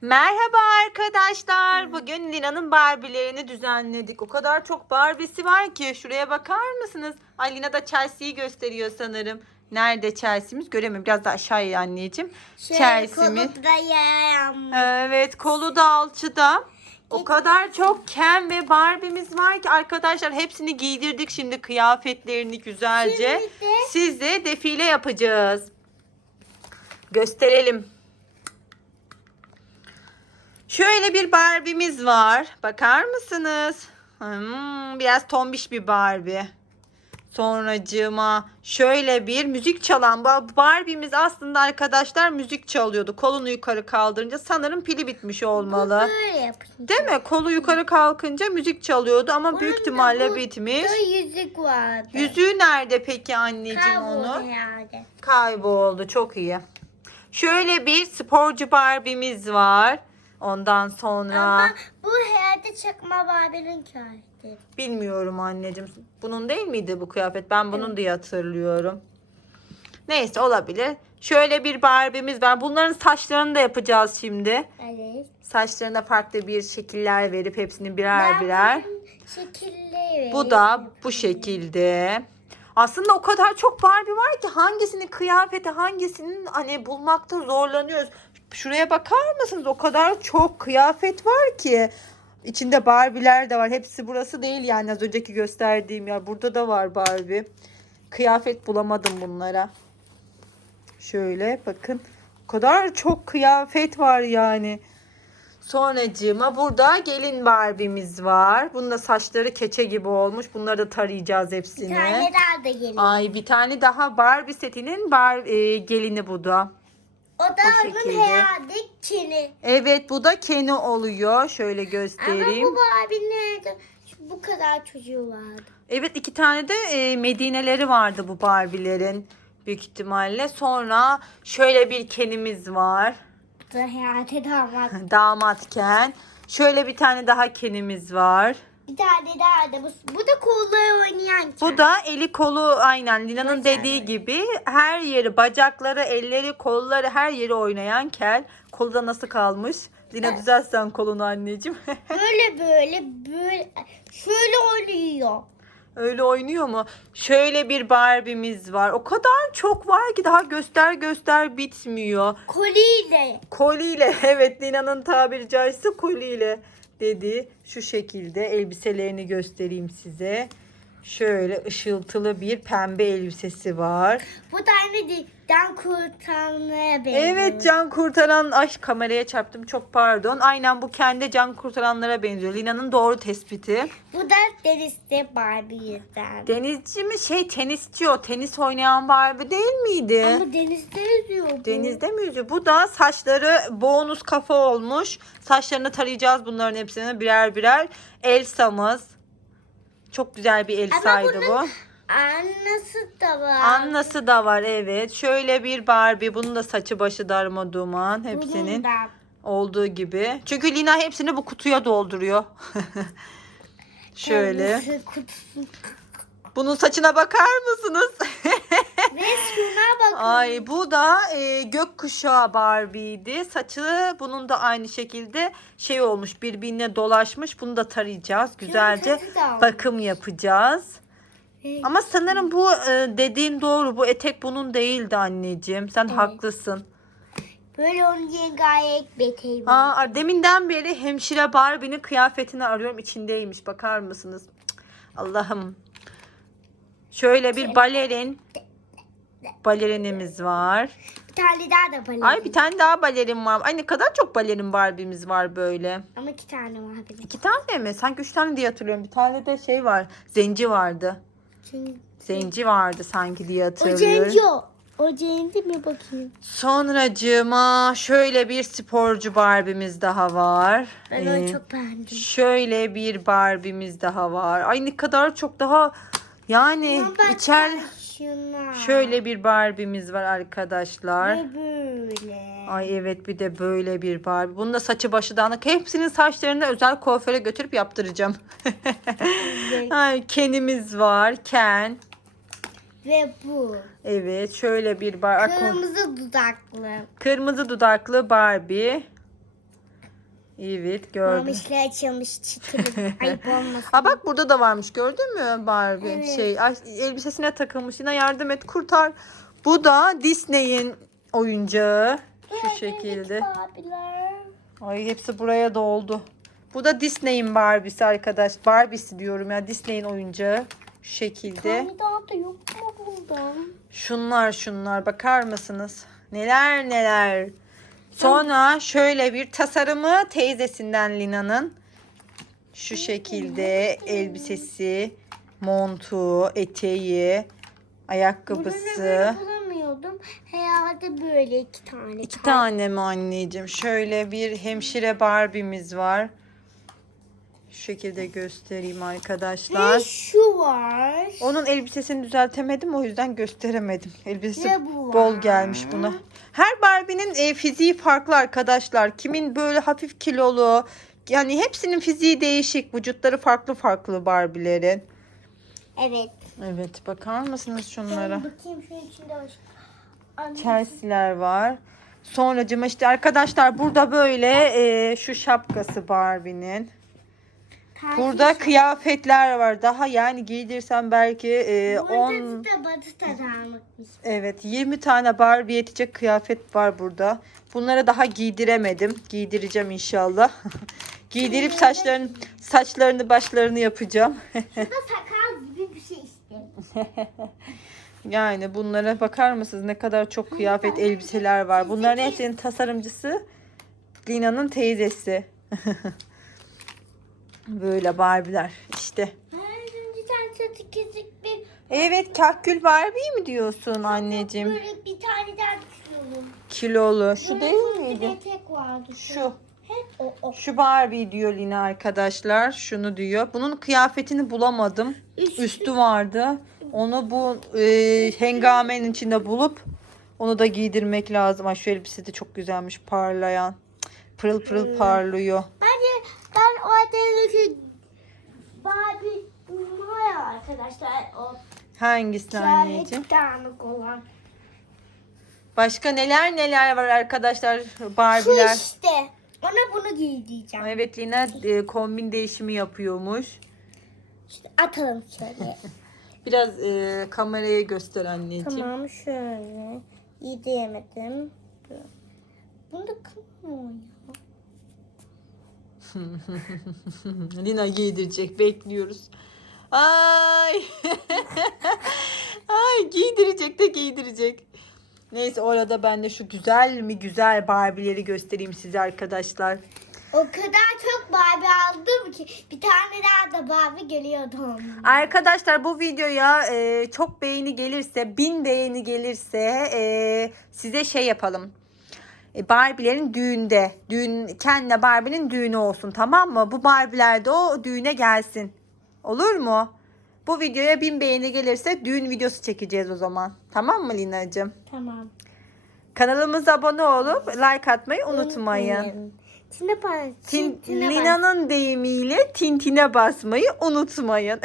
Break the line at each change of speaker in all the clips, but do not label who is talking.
Merhaba arkadaşlar. Bugün Lina'nın Barbie'lerini düzenledik. O kadar çok Barbie'si var ki şuraya bakar mısınız? Ay Lina da Chelsea'yi gösteriyor sanırım. Nerede Chelsea'miz? Göremiyorum. Biraz da aşağıya anneciğim. Chelsea'miz.
Koludayım.
Evet kolu da alçıda. O kadar çok Ken ve Barbie'miz var ki arkadaşlar hepsini giydirdik şimdi kıyafetlerini güzelce.
Şimdi de-
Siz de defile yapacağız. Gösterelim. Şöyle bir Barbie'miz var. Bakar mısınız? Hmm, biraz tombiş bir Barbie. Sonracığıma şöyle bir müzik çalan Barbie'miz aslında arkadaşlar müzik çalıyordu. Kolunu yukarı kaldırınca sanırım pili bitmiş olmalı. Değil mi? Kolu yukarı kalkınca müzik çalıyordu ama
Bunun
büyük ihtimalle bitmiş.
Yüzük vardı.
Yüzüğü nerede peki anneciğim
Kayboldu
onu?
herhalde.
Kayboldu. Çok iyi. Şöyle bir sporcu Barbie'miz var. Ondan sonra
Ama bu herhalde çakma Barbie'nin kıyafeti.
bilmiyorum anneciğim. Bunun değil miydi bu kıyafet? Ben bunun diye hatırlıyorum. Neyse olabilir. Şöyle bir Barbie'miz var. Bunların saçlarını da yapacağız şimdi.
Evet.
Saçlarına farklı bir şekiller verip hepsini birer birer.
bunun Şekilleri
Bu da bu şekilde. Aslında o kadar çok Barbie var ki hangisinin kıyafeti hangisinin hani bulmakta zorlanıyoruz. Şuraya bakar mısınız? O kadar çok kıyafet var ki. İçinde Barbie'ler de var. Hepsi burası değil yani az önceki gösterdiğim yer. Burada da var Barbie. Kıyafet bulamadım bunlara. Şöyle bakın. O kadar çok kıyafet var yani. Sonracığıma burada gelin Barbie'miz var. Bunun da saçları keçe gibi olmuş. Bunları da tarayacağız
Bir
hepsini.
tane daha da geliyor.
Ay bir tane daha Barbie setinin bar, e, gelini bu da.
O da
bu
onun
şekilde.
herhalde Ken'i.
Evet bu da Ken'i oluyor. Şöyle
Ama
göstereyim.
bu Barbie nerede? Şu- Bu kadar çocuğu vardı.
Evet iki tane de e, Medine'leri vardı bu Barbie'lerin. Büyük ihtimalle. Sonra şöyle bir Ken'imiz var.
Bu da herhalde damat.
Damat Ken. Şöyle bir tane daha Ken'imiz var.
Bir tane daha da bu, bu da kolları oynayan.
Bu da eli kolu aynen Lina'nın dediği gibi her yeri bacakları, elleri, kolları her yeri oynayan kel. Kolu da nasıl kalmış? Lina düzelsen kolunu anneciğim.
Böyle böyle böyle şöyle oynuyor.
Öyle oynuyor mu? Şöyle bir Barbie'miz var. O kadar çok var ki daha göster göster bitmiyor.
Koliyle.
Koliyle evet Lina'nın tabiri caizse koliyle dedi. Şu şekilde elbiselerini göstereyim size. Şöyle ışıltılı bir pembe elbisesi var.
Bu tane dilden kurtarmaya benziyor.
Evet can kurtaran ay kameraya çarptım çok pardon. Aynen bu kendi can kurtaranlara benziyor. Lina'nın doğru tespiti.
Bu da denizde Barbie yüzden.
Denizci mi şey tenisçi o. Tenis oynayan Barbie değil miydi?
Ama denizde yüzüyor bu.
Denizde mi yüzüyor? Bu da saçları bonus kafa olmuş. Saçlarını tarayacağız bunların hepsini birer birer. Elsa'mız. Çok güzel bir Elsa'ydı
bunun
bu.
Annesi da var.
Annası da var evet. Şöyle bir Barbie. Bunun da saçı başı darma duman. Hepsinin olduğu gibi. Çünkü Lina hepsini bu kutuya dolduruyor. Şöyle.
Kendisi kutusu.
Bunun saçına bakar mısınız?
Ve şuna bakın.
Ay bu da e, gökkuşağı Barbie'ydi. Saçı bunun da aynı şekilde şey olmuş birbirine dolaşmış. Bunu da tarayacağız. Güzelce
da
bakım yapacağız.
Evet.
Ama sanırım bu e, dediğin doğru. Bu etek bunun değildi anneciğim. Sen haklısın.
Böyle onun diye gayet beteyim.
Aa, deminden beri hemşire Barbie'nin kıyafetini arıyorum. İçindeymiş. Bakar mısınız? Cık, Allah'ım. Şöyle bir balerin balerinimiz var.
Bir tane daha da balerin.
Ay bir tane daha balerin var. Ay ne kadar çok balerin Barbie'miz var böyle.
Ama iki tane var benim.
İki tane mi? Sanki üç tane diye hatırlıyorum. Bir tane de şey var. Zenci vardı.
Çünkü
Zenci vardı sanki diye
o
hatırlıyorum.
cenci o. O cenci mi bakayım?
Sonracığıma şöyle bir sporcu Barbie'miz daha var.
Ben
Ee,
onu çok beğendim.
Şöyle bir Barbie'miz daha var. Ay ne kadar çok daha yani içer
şuna.
şöyle bir Barbie'miz var arkadaşlar.
Ve böyle.
Ay evet bir de böyle bir Barbie. Bunun da saçı başı dağınık. Hepsinin saçlarını özel kuaföre götürüp yaptıracağım. Ay Ken'imiz var. Ken.
Ve bu.
Evet şöyle bir bar.
Kırmızı dudaklı.
Kırmızı dudaklı Barbie. Evet gördüm.
Mamişle açılmış çıtırı. Ayıp olmasın.
Aa bak burada da varmış gördün mü Barbie?
Evet.
Şey ay, elbisesine takılmış yine yardım et kurtar. Bu da Disney'in oyuncağı. Şu şekilde.
Abiler.
Ay hepsi buraya doldu. Bu da Disney'in Barbie'si arkadaş. Barbie'si diyorum ya Disney'in oyuncağı. Şu şekilde.
Tane daha da yok mu burada?
Şunlar şunlar bakar mısınız? Neler neler. Sonra şöyle bir tasarımı teyzesinden Lina'nın. Şu şekilde elbisesi, montu, eteği, ayakkabısı.
Bulamıyordum. Herhalde böyle iki tane.
İki tane mi anneciğim? Şöyle bir hemşire Barbie'miz var. Şu şekilde göstereyim arkadaşlar.
Ve şu var.
Onun elbisesini düzeltemedim o yüzden gösteremedim. Elbisesi
Ve bu
bol gelmiş buna. Her Barbie'nin e, fiziği farklı arkadaşlar. Kimin böyle hafif kilolu. Yani hepsinin fiziği değişik. Vücutları farklı farklı Barbie'lerin.
Evet.
Evet bakar mısınız şunlara?
Bakayım şunun içinde var. Anne.
Chelsea'ler var. Sonracıma işte arkadaşlar burada böyle e, şu şapkası Barbie'nin. Burada kıyafetler var. Daha yani giydirsem belki e, 10
Burada da batı tadarmakmış.
Evet 20 tane Barbie yetecek kıyafet var burada. Bunları daha giydiremedim. Giydireceğim inşallah. Giydirip saçlarını saçlarını başlarını yapacağım.
Şurada sakal gibi bir şey işte.
yani bunlara bakar mısınız ne kadar çok kıyafet elbiseler var. Bunların hepsinin tasarımcısı Lina'nın teyzesi. Böyle Barbie'ler işte.
Kesik bir
Evet kahkül Barbie mi diyorsun anneciğim?
böyle bir tane daha düşünüyorum.
Kilolu. Şu
Böyle
değil
bir
miydi?
etek vardı.
Şu.
O o.
Şu Barbie diyor Lina arkadaşlar. Şunu diyor. Bunun kıyafetini bulamadım.
Üstü.
Üstü vardı. Onu bu e, hengamenin içinde bulup onu da giydirmek lazım. Ay şu elbise de çok güzelmiş parlayan. Pırıl pırıl parlıyor.
Eteğindeki Barbie var arkadaşlar o
Hangisi anneciğim?
dağınık olan.
Başka neler neler var arkadaşlar
Şu
Barbie'ler.
işte. Ona bunu giydireceğim.
Evet Lina e, kombin değişimi yapıyormuş.
İşte atalım şöyle.
Biraz e, kameraya göster anneciğim.
tamam şöyle. İyi diyemedim. Bunu da kırmıyor ya.
Lina giydirecek bekliyoruz. Ay. Ay giydirecek de giydirecek. Neyse orada ben de şu güzel mi güzel Barbie'leri göstereyim size arkadaşlar.
O kadar çok Barbie aldım ki bir tane daha da Barbie geliyordu onun.
Arkadaşlar bu videoya e, çok beğeni gelirse, bin beğeni gelirse e, size şey yapalım. E, Barbie'lerin düğünde, düğün kendine Barbie'nin düğünü olsun tamam mı? Bu Barbie'ler de o düğüne gelsin. Olur mu? Bu videoya bin beğeni gelirse düğün videosu çekeceğiz o zaman. Tamam mı Lina'cığım?
Tamam.
Kanalımıza abone olup like atmayı unutmayın.
Tine bas.
Tin. Lina'nın deyimiyle tintine basmayı unutmayın.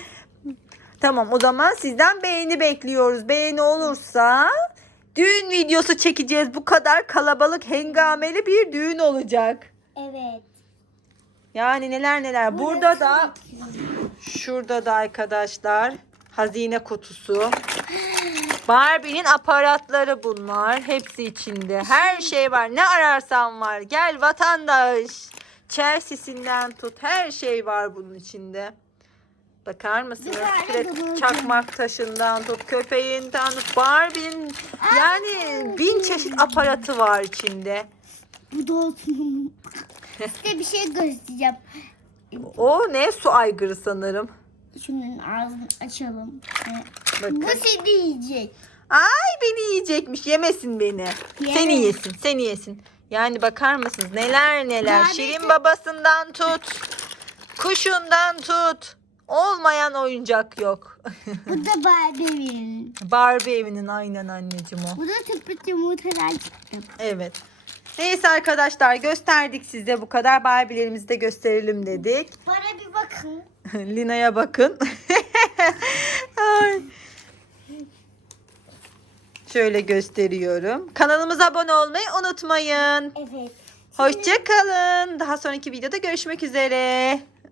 tamam o zaman sizden beğeni bekliyoruz. Beğeni olursa düğün videosu çekeceğiz. Bu kadar kalabalık hengameli bir düğün olacak.
Evet.
Yani neler neler. Burada da şurada da arkadaşlar hazine kutusu. Barbie'nin aparatları bunlar. Hepsi içinde. Her şey var. Ne ararsan var. Gel vatandaş. Chelsea'sinden tut. Her şey var bunun içinde. Bakar mısınız? Direkt çakmak taşından tut. Köpeğinden tut. Barbie'nin yani bin çeşit aparatı var içinde.
Bu da olsun. Size bir şey göstereceğim.
O ne? Su aygırı sanırım.
Şunun ağzını açalım.
Bakın.
Bu seni yiyecek.
Ay beni yiyecekmiş. Yemesin beni.
Yemez.
Seni yesin. Seni yesin. Yani bakar mısınız? Neler neler. Şirin babasından tut. Kuşundan tut. Olmayan oyuncak yok.
Bu da Barbie'nin.
Barbie evinin aynen anneciğim o.
Bu da tıpkı yumurtadan çıktı.
Evet. Neyse arkadaşlar gösterdik size bu kadar Barbie'lerimizi de gösterelim dedik.
Bana bir bakın.
Lina'ya bakın. Ay. Şöyle gösteriyorum. Kanalımıza abone olmayı unutmayın.
Evet.
Hoşçakalın. Daha sonraki videoda görüşmek üzere.